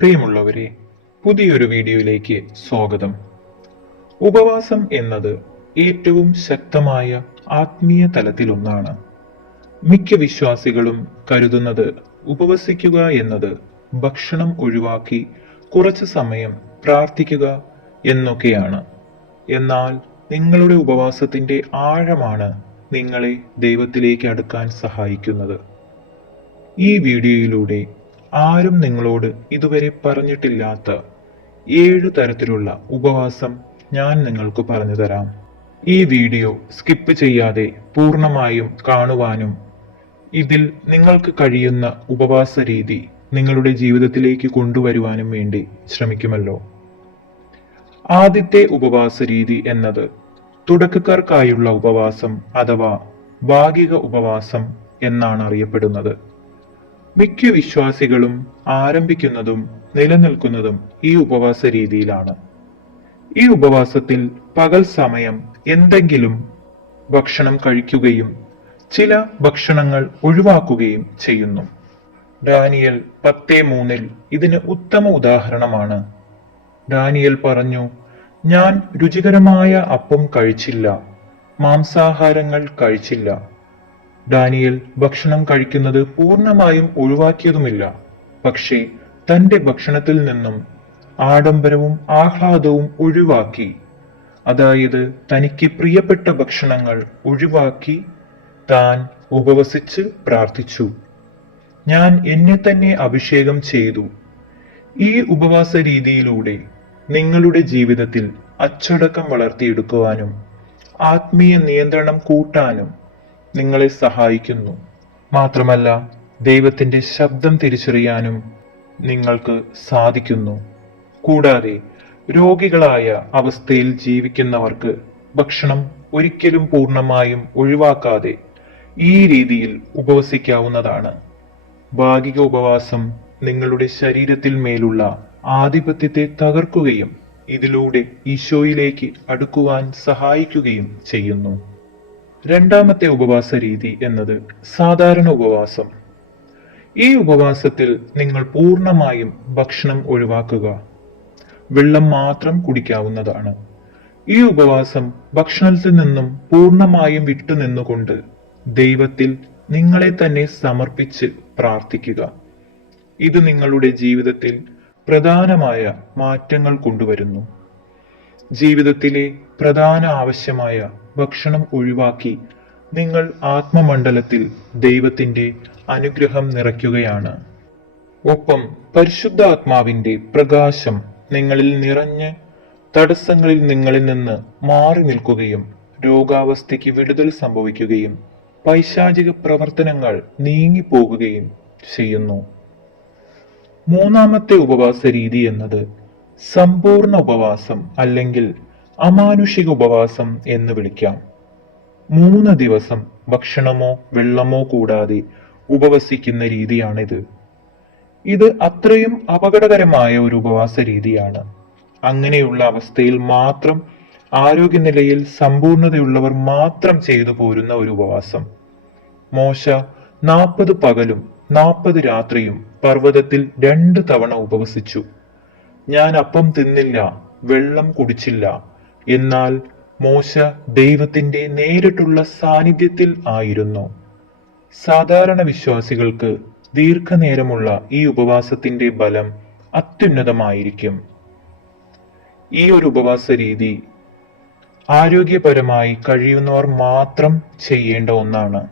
പ്രിയമുള്ളവരെ, പുതിയൊരു വീഡിയോയിലേക്ക് സ്വാഗതം. ഉപവാസം എന്നത് ഏറ്റവും ശക്തമായ ആത്മീയ തലത്തിലൊന്നാണ്. മിക്ക വിശ്വാസികളും കരുതുന്നത് ഉപവസിക്കുക എന്നത് ഭക്ഷണം ഒഴിവാക്കി കുറച്ചു സമയം പ്രാർത്ഥിക്കുക എന്നൊക്കെയാണ്. എന്നാൽ നിങ്ങളുടെ ഉപവാസത്തിന്റെ ആഴമാണ് നിങ്ങളെ ദൈവത്തിലേക്ക് അടുക്കാൻ സഹായിക്കുന്നത്. ഈ വീഡിയോയിലൂടെ ആരും നിങ്ങളോട് ഇതുവരെ പറഞ്ഞിട്ടില്ലാത്ത 7 തരത്തിലുള്ള ഉപവാസം ഞാൻ നിങ്ങൾക്ക് പറഞ്ഞു തരാം. ഈ വീഡിയോ സ്കിപ്പ് ചെയ്യാതെ പൂർണ്ണമായും കാണുവാനും ഇതിൽ നിങ്ങൾക്ക് കഴിയുന്ന ഉപവാസ രീതി നിങ്ങളുടെ ജീവിതത്തിലേക്ക് കൊണ്ടുവരുവാനും വേണ്ടി ശ്രമിക്കുമല്ലോ. ആദ്യത്തെ ഉപവാസ രീതി എന്നത് തുടക്കക്കാർക്കായുള്ള ഉപവാസം അഥവാ ഭാഗിക ഉപവാസം എന്നാണ് അറിയപ്പെടുന്നത്. മിക്ക വിശ്വാസികളും ആരംഭിക്കുന്നതും നിലനിൽക്കുന്നതും ഈ ഉപവാസ രീതിയിലാണ്. ഈ ഉപവാസത്തിൽ പകൽ സമയം എന്തെങ്കിലും ഭക്ഷണം കഴിക്കുകയും ചില ഭക്ഷണങ്ങൾ ഒഴിവാക്കുകയും ചെയ്യുന്നു. ഡാനിയൽ 10:3 ഇതിന് ഉത്തമ ഉദാഹരണമാണ്. ഡാനിയൽ പറഞ്ഞു, ഞാൻ രുചികരമായ അപ്പം കഴിച്ചില്ല, മാംസാഹാരങ്ങൾ കഴിച്ചില്ല. ഡാനിയൽ ഭക്ഷണം കഴിക്കുന്നത് പൂർണ്ണമായും ഒഴിവാക്കിയതുമില്ല. പക്ഷേ തന്റെ ഭക്ഷണത്തിൽ നിന്നും ആഡംബരവും ആഹ്ലാദവും ഒഴിവാക്കി, അതായത് തനിക്ക് പ്രിയപ്പെട്ട ഭക്ഷണങ്ങൾ ഒഴിവാക്കി താൻ ഉപവസിച്ച് പ്രാർത്ഥിച്ചു. ഞാൻ എന്നെ തന്നെ അഭിഷേകം ചെയ്തു. ഈ ഉപവാസ രീതിയിലൂടെ നിങ്ങളുടെ ജീവിതത്തിൽ അച്ചടക്കം വളർത്തിയെടുക്കുവാനും ആത്മീയ നിയന്ത്രണം കൂട്ടാനും നിങ്ങളെ സഹായിക്കുന്നു. മാത്രമല്ല, ദൈവത്തിന്റെ ശബ്ദം തിരിച്ചറിയാനും നിങ്ങൾക്ക് സാധിക്കുന്നു. കൂടാതെ രോഗികളായ അവസ്ഥയിൽ ജീവിക്കുന്നവർക്ക് ഭക്ഷണം ഒരിക്കലും പൂർണ്ണമായും ഒഴിവാക്കാതെ ഈ രീതിയിൽ ഉപവസിക്കാവുന്നതാണ്. ഭാഗിക ഉപവാസം നിങ്ങളുടെ ശരീരത്തിൽ മേലുള്ള ആധിപത്യത്തെ തകർക്കുകയും ഇതിലൂടെ ഈശോയിലേക്ക് അടുക്കുവാൻ സഹായിക്കുകയും ചെയ്യുന്നു. രണ്ടാമത്തെ ഉപവാസ രീതി എന്നത് സാധാരണ ഉപവാസം. ഈ ഉപവാസത്തിൽ നിങ്ങൾ പൂർണ്ണമായും ഭക്ഷണം ഒഴിവാക്കുക, വെള്ളം മാത്രം കുടിക്കാവുന്നതാണ്. ഈ ഉപവാസം ഭക്ഷണത്തിൽ നിന്നും പൂർണ്ണമായും വിട്ടുനിന്നുകൊണ്ട് ദൈവത്തിൽ നിങ്ങളെ തന്നെ സമർപ്പിച്ച് പ്രാർത്ഥിക്കുക. ഇത് നിങ്ങളുടെ ജീവിതത്തിൽ പ്രധാനമായ മാറ്റങ്ങൾ കൊണ്ടുവരുന്നു. ജീവിതത്തിലെ പ്രധാന ആവശ്യമായ ഭക്ഷണം ഒഴിവാക്കി നിങ്ങൾ ആത്മമണ്ഡലത്തിൽ ദൈവത്തിന്റെ അനുഗ്രഹം നിറയ്ക്കുകയാണ്. ഒപ്പം പരിശുദ്ധാത്മാവിന്റെ പ്രകാശം നിങ്ങളിൽ നിറഞ്ഞ് തടസ്സങ്ങളിൽ നിങ്ങളിൽ നിന്ന് മാറി നിൽക്കുകയും രോഗാവസ്ഥയ്ക്ക് വിടുതൽ സംഭവിക്കുകയും പൈശാചിക പ്രവർത്തനങ്ങൾ നീങ്ങിപ്പോകുകയും ചെയ്യുന്നു. മൂന്നാമത്തെ ഉപവാസ രീതി എന്നത് സമ്പൂർണ്ണ ഉപവാസം അല്ലെങ്കിൽ അമാനുഷിക ഉപവാസം എന്ന് വിളിക്കാം. 3 ദിവസം ഭക്ഷണമോ വെള്ളമോ കൂടാതെ ഉപവസിക്കുന്ന രീതിയാണിത്. ഇത് അത്രയും അപകടകരമായ ഒരു ഉപവാസ രീതിയാണ്. അങ്ങനെയുള്ള അവസ്ഥയിൽ മാത്രം ആരോഗ്യനിലയിൽ സമ്പൂർണതയുള്ളവർ മാത്രം ചെയ്തു പോരുന്ന ഒരു ഉപവാസം. മോശ 40 പകലും 40 രാത്രിയും പർവ്വതത്തിൽ 2 തവണ ഉപവസിച്ചു. ഞാൻ അപ്പം തിന്നില്ല, വെള്ളം കുടിച്ചില്ല. എന്നാൽ മോശ ദൈവത്തിന്റെ നേരിട്ടുള്ള സാന്നിധ്യത്തിൽ ആയിരുന്നു. സാധാരണ വിശ്വാസികൾക്ക് ദീർഘനേരമുള്ള ഈ ഉപവാസത്തിന്റെ ബലം അത്യുന്നതമായിരിക്കും. ഈ ഒരു ഉപവാസ രീതി ആരോഗ്യപരമായി കഴിയുന്നവർ മാത്രം ചെയ്യേണ്ട ഒന്നാണ്.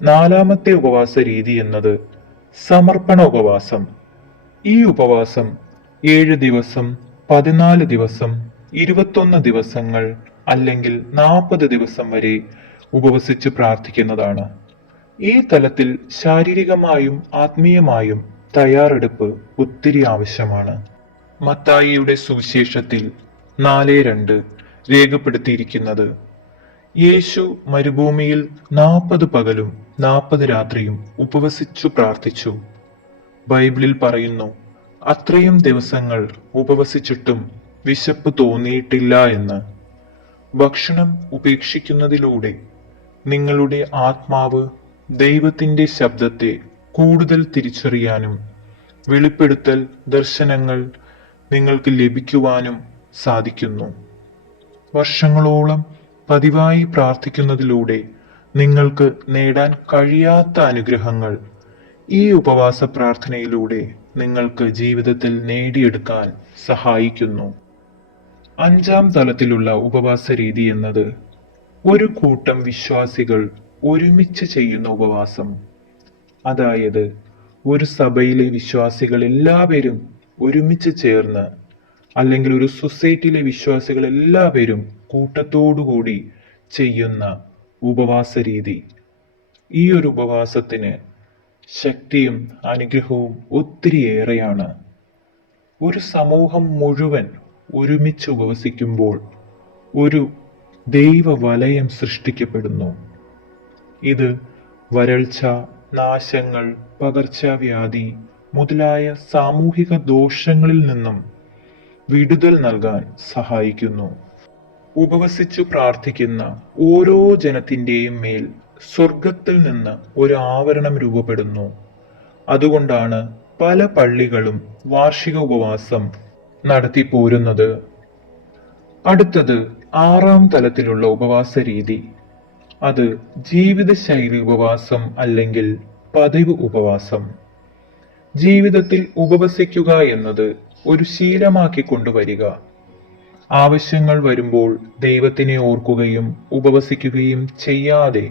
നാലാമത്തെ ഉപവാസ രീതി എന്നത് സമർപ്പണ ഉപവാസം. ഈ ഉപവാസം 7 ദിവസം, 14 ദിവസം, 21 ദിവസങ്ങൾ അല്ലെങ്കിൽ 40 ദിവസം വരെ ഉപവസിച്ച് പ്രാർത്ഥിക്കുന്നതാണ്. ഈ തലത്തിൽ ശാരീരികമായും ആത്മീയമായും തയ്യാറെടുപ്പ് ഒത്തിരി ആവശ്യമാണ്. മത്തായിയുടെ സുവിശേഷത്തിൽ 4:2 രേഖപ്പെടുത്തിയിരിക്കുന്നത്, യേശു മരുഭൂമിയിൽ 40 പകലും 40 രാത്രിയും ഉപവസിച്ചു പ്രാർത്ഥിച്ചു. ബൈബിളിൽ പറയുന്നു, അത്രയും ദിവസങ്ങൾ ഉപവസിച്ചിട്ടും വിശപ്പ് തോന്നിയിട്ടില്ല എന്ന്. ഭക്ഷണം ഉപേക്ഷിക്കുന്നതിലൂടെ നിങ്ങളുടെ ആത്മാവ് ദൈവത്തിന്റെ ശബ്ദത്തെ കൂടുതൽ തിരിച്ചറിയാനും വെളിപ്പെടുത്തൽ ദർശനങ്ങൾ നിങ്ങൾക്ക് ലഭിക്കുവാനും സാധിക്കുന്നു. വർഷങ്ങളോളം പതിവായി പ്രാർത്ഥിക്കുന്നതിലൂടെ നിങ്ങൾക്ക് നേടാൻ കഴിയാത്ത അനുഗ്രഹങ്ങൾ ഈ ഉപവാസ പ്രാർത്ഥനയിലൂടെ നിങ്ങൾക്ക് ജീവിതത്തിൽ നേടിയെടുക്കാൻ സഹായിക്കുന്നു. 5-ാം തലത്തിലുള്ള ഉപവാസ രീതി എന്നത് ഒരു കൂട്ടം വിശ്വാസികൾ ഒരുമിച്ച് ചെയ്യുന്ന ഉപവാസം. അതായത് ഒരു സഭയിലെ വിശ്വാസികൾ എല്ലാവരും ഒരുമിച്ച് ചേർന്ന്, അല്ലെങ്കിൽ ഒരു സൊസൈറ്റിയിലെ വിശ്വാസികൾ എല്ലാവരും കൂട്ടത്തോടുകൂടി ചെയ്യുന്ന ഉപവാസ രീതി. ഈ ഒരു ഉപവാസത്തിന് ശക്തിയും അനുഗ്രഹവും ഒത്തിരിയേറെയാണ്. ഒരു സമൂഹം മുഴുവൻ ഒരുമിച്ച് ഉപവസിക്കുമ്പോൾ ഒരു ദൈവവലയം സൃഷ്ടിക്കപ്പെടുന്നു. ഇത് വരൾച്ച, നാശങ്ങൾ, പകർച്ചവ്യാധി മുതലായ സാമൂഹിക ദോഷങ്ങളിൽ നിന്നും വിടുതൽ നൽകാൻ സഹായിക്കുന്നു. ഉപവസിച്ചു പ്രാർത്ഥിക്കുന്ന ഓരോ ജനത്തിന്റെയും മേൽ സ്വർഗത്തിൽ നിന്ന് ഒരു ആവരണം രൂപപ്പെടുന്നു. അതുകൊണ്ടാണ് പല പള്ളികളും വാർഷിക ഉപവാസം നടത്തി പോരുന്നത്. അടുത്തത് 6-ാം തലത്തിലുള്ള ഉപവാസ രീതി. അത് ജീവിതശൈലി ഉപവാസം അല്ലെങ്കിൽ പതിവ് ഉപവാസം. ജീവിതത്തിൽ ഉപവസിക്കുക എന്നത് ഒരു ശീലമാക്കി കൊണ്ടുവരിക. ആവശ്യങ്ങൾ വരുമ്പോൾ ദൈവത്തിനെ ഓർക്കുകയും ഉപവസിക്കുകയും ചെയ്യാതെ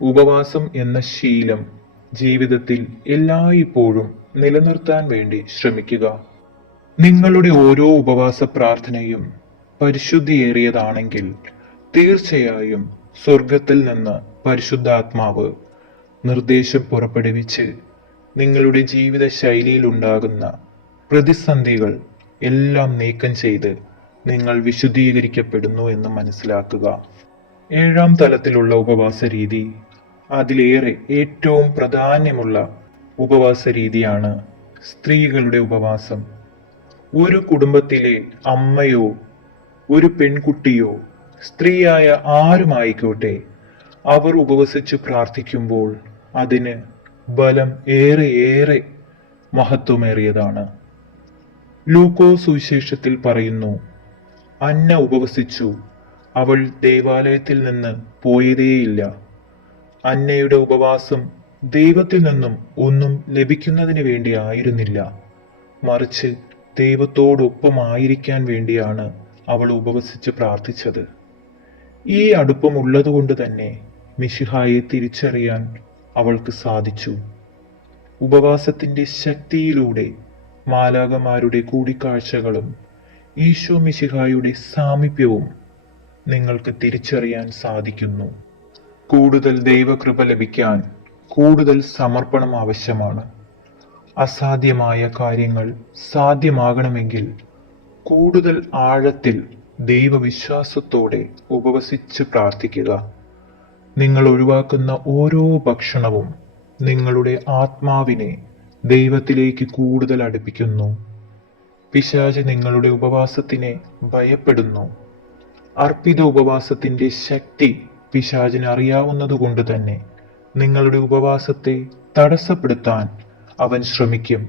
ഉപവാസം എന്ന ശീലം ജീവിതത്തിൽ എല്ലായ്പ്പോഴും നിലനിർത്താൻ വേണ്ടി ശ്രമിക്കുക. നിങ്ങളുടെ ഓരോ ഉപവാസ പ്രാർത്ഥനയും പരിശുദ്ധിയേറിയതാണെങ്കിൽ തീർച്ചയായും സ്വർഗത്തിൽ നിന്ന് പരിശുദ്ധാത്മാവ് നിർദ്ദേശം പുറപ്പെടുവിച്ച് നിങ്ങളുടെ ജീവിത ശൈലിയിൽ ഉണ്ടാകുന്ന പ്രതിസന്ധികൾ എല്ലാം നീക്കം ചെയ്ത് നിങ്ങൾ വിശുദ്ധീകരിക്കപ്പെടുന്നു എന്ന് മനസ്സിലാക്കുക. 7-ാം തലത്തിലുള്ള ഉപവാസ രീതി, അതിലേറെ ഏറ്റവും പ്രാധാന്യമുള്ള ഉപവാസ രീതിയാണ് സ്ത്രീകളുടെ ഉപവാസം. ഒരു കുടുംബത്തിലെ അമ്മയോ ഒരു പെൺകുട്ടിയോ സ്ത്രീയായ ആരുമായിക്കോട്ടെ, അവർ ഉപവസിച്ച് പ്രാർത്ഥിക്കുമ്പോൾ അതിന് ബലം ഏറെ മഹത്വമേറിയതാണ്. ലൂക്കോസ് സുവിശേഷത്തിൽ പറയുന്നു, അന്ന ഉപവസിച്ചു, അവൾ ദേവാലയത്തിൽ നിന്ന് പോയതേയില്ല. അന്നയുടെ ഉപവാസം ദൈവത്തിൽ നിന്നും ഒന്നും ലഭിക്കുന്നതിന് വേണ്ടി ആയിരുന്നില്ല, മറിച്ച് ദൈവത്തോടൊപ്പമായിരിക്കാൻ വേണ്ടിയാണ് അവൾ ഉപവസിച്ച് പ്രാർത്ഥിച്ചത്. ഈ അടുപ്പമുള്ളതുകൊണ്ട് തന്നെ മിശിഹായെ തിരിച്ചറിയാൻ അവൾക്ക് സാധിച്ചു. ഉപവാസത്തിന്റെ ശക്തിയിലൂടെ മാലാഖമാരുടെ കൂടിക്കാഴ്ചകളും ഈശോ മിശിഹായുടെ സാമീപ്യവും നിങ്ങൾക്ക് തിരിച്ചറിയാൻ സാധിക്കുന്നു. കൂടുതൽ ദൈവകൃപ ലഭിക്കാൻ കൂടുതൽ സമർപ്പണം ആവശ്യമാണ്. അസാധ്യമായ കാര്യങ്ങൾ സാധ്യമാകണമെങ്കിൽ കൂടുതൽ ആഴത്തിൽ ദൈവവിശ്വാസത്തോടെ ഉപവസിച്ച് പ്രാർത്ഥിക്കുക. നിങ്ങൾ ഒഴിവാക്കുന്ന ഓരോ ഭക്ഷണവും നിങ്ങളുടെ ആത്മാവിനെ ദൈവത്തിലേക്ക് കൂടുതൽ അടുപ്പിക്കുന്നു. പിശാച് നിങ്ങളുടെ ഉപവാസത്തിനെ ഭയപ്പെടുന്നു. അർപ്പിത ഉപവാസത്തിന്റെ ശക്തി പിശാചിന് അറിയാവുന്നതുകൊണ്ട് തന്നെ നിങ്ങളുടെ ഉപവാസത്തെ തടസ്സപ്പെടുത്താൻ അവൻ ശ്രമിക്കും.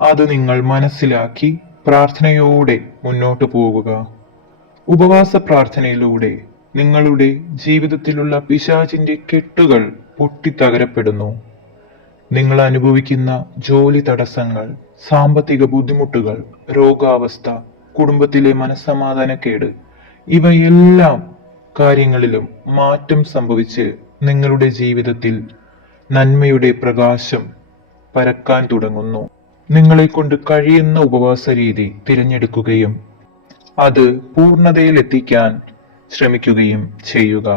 അത് നിങ്ങൾ മനസ്സിലാക്കി പ്രാർത്ഥനയോടെ മുന്നോട്ട് പോകുക. ഉപവാസ പ്രാർത്ഥനയിലൂടെ നിങ്ങളുടെ ജീവിതത്തിലുള്ള പിശാചിന്റെ കെട്ടുകൾ പൊട്ടിത്തകരപ്പെടുന്നു. നിങ്ങൾ അനുഭവിക്കുന്ന ജോലി തടസ്സങ്ങൾ, സാമ്പത്തിക ബുദ്ധിമുട്ടുകൾ, രോഗാവസ്ഥ, കുടുംബത്തിലെ മനസ്സമാധാനക്കേട്, ഇവയെല്ലാം കാര്യങ്ങളിലും മാറ്റം സംഭവിച്ച് നിങ്ങളുടെ ജീവിതത്തിൽ നന്മയുടെ പ്രകാശം പരക്കാൻ തുടങ്ങുന്നു. നിങ്ങളെ കൊണ്ട് കഴിയുന്ന ഉപവാസ രീതി തിരഞ്ഞെടുക്കുകയും അത് പൂർണ്ണതയിൽ എത്തിക്കാൻ ശ്രമിക്കുകയും ചെയ്യുക.